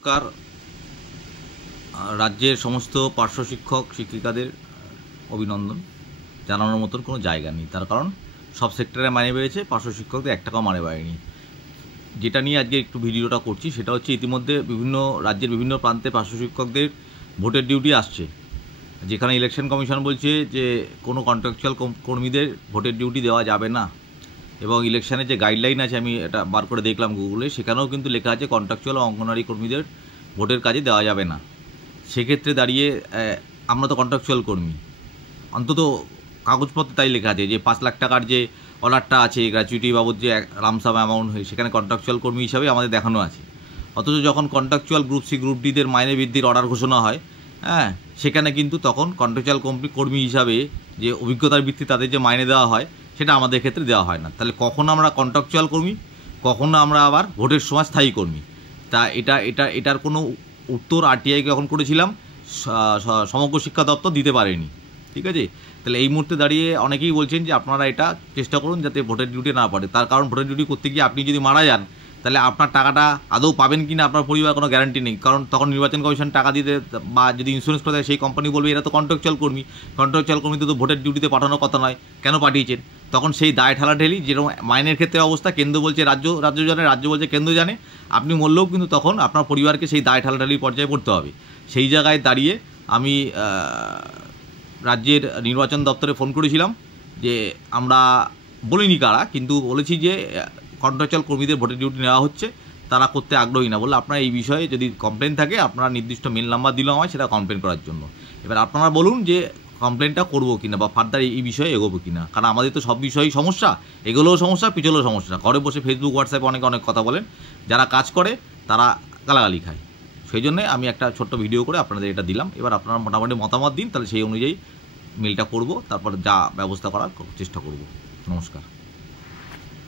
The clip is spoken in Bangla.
নমস্কার। রাজ্যের সমস্ত পার্শ্ব শিক্ষক শিক্ষিকাদের অভিনন্দন জানানোর মতন কোনো জায়গা নেই, তার কারণ সব সেক্টরে মাইনে বেড়েছে, পার্শ্ব শিক্ষকদের 1 টাকাও মাইনে বাড়েনি। যেটা নিয়ে আজকে একটু ভিডিওটা করছি সেটা হচ্ছে, ইতিমধ্যে বিভিন্ন রাজ্যের বিভিন্ন প্রান্তে পার্শ্ব শিক্ষকদের ভোটের ডিউটি আসছে, যেখানে ইলেকশন কমিশন বলছে যে কোনো কন্ট্রাকচুয়াল কর্মীদের ভোটের ডিউটি দেওয়া যাবে না। এবং ইলেকশনের যে গাইডলাইন আছে, আমি এটা বার করে দেখলাম গুগলে, সেখানেও কিন্তু লেখা আছে কন্ট্রাকচুয়াল ও অঙ্গনওয়াড়ি কর্মীদের ভোটের কাজে দেওয়া যাবে না। সেক্ষেত্রে দাঁড়িয়ে আমরা তো কন্ট্রাকচুয়াল কর্মী, অন্তত কাগজপত্রে তাই লেখা আছে যে 5 লাখ টাকার যে অর্ডারটা আছে গ্র্যাচুইটি বাবদ, যে লামসাম অ্যামাউন্ট হয়, সেখানে কন্ট্রাকচুয়াল কর্মী হিসাবে আমাদের দেখানো আছে। অথচ যখন কন্ট্রাকচুয়াল গ্রুপ সি গ্রুপ ডিদের মাইনে বৃদ্ধির অর্ডার ঘোষণা হয়, সেখানে কিন্তু তখন কন্ট্রাকচুয়াল কর্মী হিসাবে যে অভিজ্ঞতার ভিত্তি তাদের যে মাইনে দেওয়া হয়, সেটা আমাদের ক্ষেত্রে দেওয়া হয় না। তাহলে কখন আমরা কন্ট্রাকচুয়াল কর্মী, কখনো আমরা আবার ভোটের সময় স্থায়ী কর্মী? তা এটার কোনো উত্তর আরটিআইকে যখন করেছিলাম, সমগ্র শিক্ষা দপ্তর দিতে পারেনি। ঠিক আছে, তাহলে এই মুহূর্তে দাঁড়িয়ে অনেকেই বলছেন যে আপনারা এটা চেষ্টা করুন যাতে ভোটের ডিউটি না পড়ে। তার কারণ ভোটের ডিউটি করতে গিয়ে আপনি যদি মারা যান, তাহলে আপনার টাকাটা আদৌ পাবেন কি না আপনার পরিবার কোনো গ্যারান্টি নেই। কারণ তখন নির্বাচন কমিশন টাকা দিতে, বা যদি ইন্স্যুরেন্স করে দেয়, সেই কোম্পানি বলবে এরা তো কন্ট্রাকচুয়াল কর্মী, কন্ট্রাকচুয়াল কর্মীতে তো ভোটের ডিউটিতে পাঠানোর কথা নয়, কেন পাঠিয়েছেন? তখন সেই দায় ঠেলাঠেলি, যেরকম মাইনের ক্ষেত্রে অবস্থা, কেন্দ্র বলছে রাজ্য জানে, রাজ্য বলছে কেন্দ্র জানে, আপনি মরলেও কিন্তু তখন আপনার পরিবারকে সেই দায় ঠেলাঠেলির পর্যায়ে পড়তে হবে। সেই জায়গায় দাঁড়িয়ে আমি রাজ্যের নির্বাচন দপ্তরে ফোন করেছিলাম, যে আমরা বলিনি কারা, কিন্তু বলেছি যে কন্ট্রাকচুয়াল কর্মীদের ভোটের ডিউটি নেওয়া হচ্ছে, তারা করতে আগ্রহী না। বলে আপনারা এই বিষয়ে যদি কমপ্লেন থাকে, আপনারা নির্দিষ্ট মেল নাম্বার দিল আমায়, সেটা কমপ্লেন করার জন্য। এবার আপনারা বলুন যে কমপ্লেনটা করবো কিনা, বা ফার্দার এই বিষয়ে এগোবো কিনা। কারণ আমাদের তো সব বিষয়েই সমস্যা, এগুলোও সমস্যা, পিছলেও সমস্যা। ঘরে বসে ফেসবুক হোয়াটসঅ্যাপে অনেক কথা বলেন, যারা কাজ করে তারা গালাগালি খায়। সেই জন্যে আমি একটা ছোট্ট ভিডিও করে আপনাদের এটা দিলাম। এবার আপনারা মোটামুটি মতামত দিন, তাহলে সেই অনুযায়ী মেলটা করব, তারপর যা ব্যবস্থা করার চেষ্টা করব। নমস্কার।